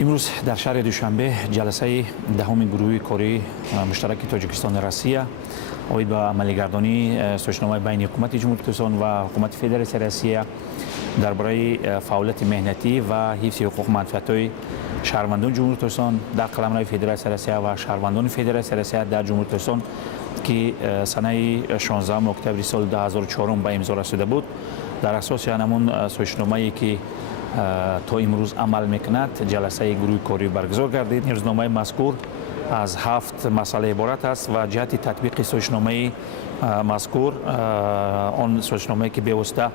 امروز در شهر دوشنبه جلسه دهم گروه کاری مشترک تاجیکستان روسیه اوید با عملیگردانی سوچنامه بین حکومت جمهوری ترکستان و حکومت فدراسیون روسیه درباره فعالیت مهنتی و حفظ حقوق منفعت‌های شهروندان جمهوری ترکستان در قلمرو فدراسیون روسیه و شهروندان فدراسیون روسیه در جمهوری ترکستان که سنه 16 اکتبر سال 2004 به امضا رسیده بود در اساس همون سوچنامه‌ای که تا امروز عمل میکند جلسه گروه کاری برگزار گردید. روزنامه مذکور از 7 مسئله عبارت است و جهت تطبیق سوچنامه مذکور آن سوچنامه که بواسطه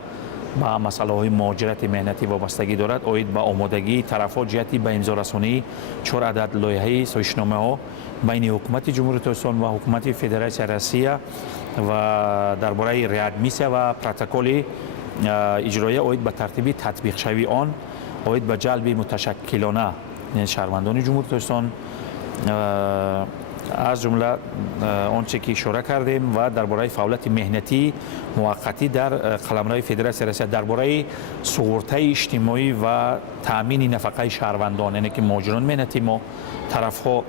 با مسئله های مهاجرت مهنتی وابستگی دارد اوید با آمادگی طرف‌ها جهتی به امضا رسانی 4 عدد لایحه سوچنامه ها بین حکومت جمهوری ترکستان و حکومت فدراسیون روسیه و درباره ریادمیسیا و پروتکل اجرایی اوید به ترتیب تطبیق شوی آن اوید به جلب متشکلانه شهروندان جمهوری ترکستان از جمله آنچه که اشاره کردیم و درباره فعالیت مهنتی موقتی در قلمرو فدراسیون روسیه درباره سقوط اجتماعی و تامین نفقه شهروندان یعنی که مهاجران مهنتی ما طرف‌ها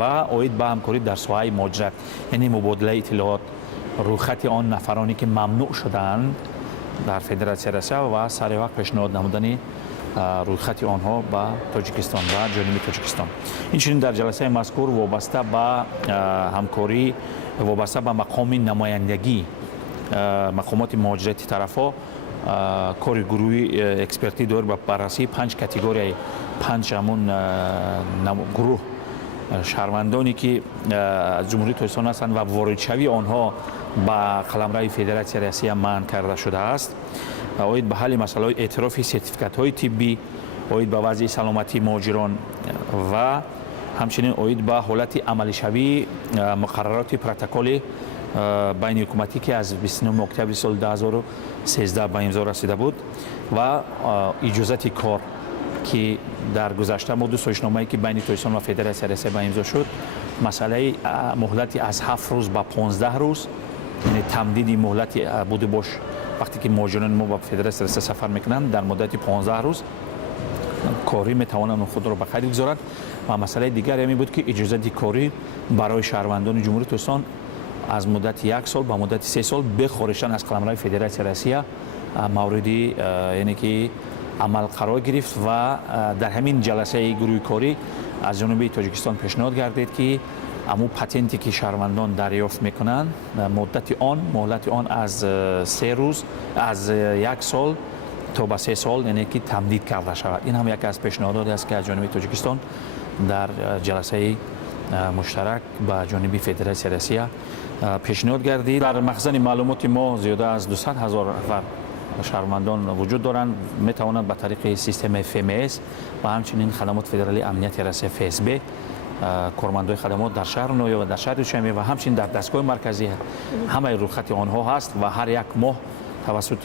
و اوید به همکاری در ساحه مهاجرت یعنی مبادله اطلاعات روخت آن نفرانی که ممنوع شدند در فدراسیون روسیه و سر وقت پیشنهاد نمودن رویخط آنها به تاجیکستان و جنوب تاجیکستان. اینچنین در جلسه مذکور وابسته به همکاری وابسته به مقام نمایندگی مقامات مهاجرتی طرف‌ها کار گروه اکسپرتی دور به بررسی 5 کاتگوری 5 همون گروه شهروندانی که از جمهوری ترکستان هستند و وارد شوی آنها با قلمرو فدراسیون روسیه منع کرده شده است. اوید به حل مسائل اعتراف سرتیفیکات های طبی، اوید به وضع سلامتی مهاجران و همچنین اوید به حالت عملی شوی مقررات پروتکل بین حکومتی که از 29 اکتبر سال 2013 به امضا رسیده بود و اجازه کار که در گذشته ما دو سوچنامه‌ای که بین ترکستان و فدراسیون روسیه به امضا شد مسئله مهلت از 7 روز به 15 روز یعنی تمدید مهلت بوده باش وقتی که مهاجران ما به فدراسیون روسیه سفر میکنند در مدت 15 روز کاری میتوانند خود را به خیر بگذارند و مسئله دیگر همی بود که اجازه کاری برای شهروندان جمهوری ترکستان از مدت 1 سال به مدت 3 سال بخارجتن از قلمرو فدراسیون روسیه موردی یعنی که عمل قرار گرفت و در همین جلسه گروه کاری از جنوب تاجیکستان پیشنهاد گردید که امو پتنتی که شهروندان دریافت میکنند مهلت آن از 3 روز از 1 سال تا به 3 سال یعنی که تمدید کرده شود. این هم یکی از پیشنهاداتی است که از جانب تاجیکستان در جلسه مشترک با جانب فدراسیون روسیه پیشنهاد گردید. در مخزن معلومات ما زیاده از 200,000 نفر شهروندان وجود دارند میتوانند به طریق سیستم FMS و همچنین خدمات فدرالی امنیت روسیه FSB کارمندای خدمات در شهر نو و در شهر دوشنبه و همچنین در دستگاه مرکزی همه رویخط آنها هست و هر یک ماه توسط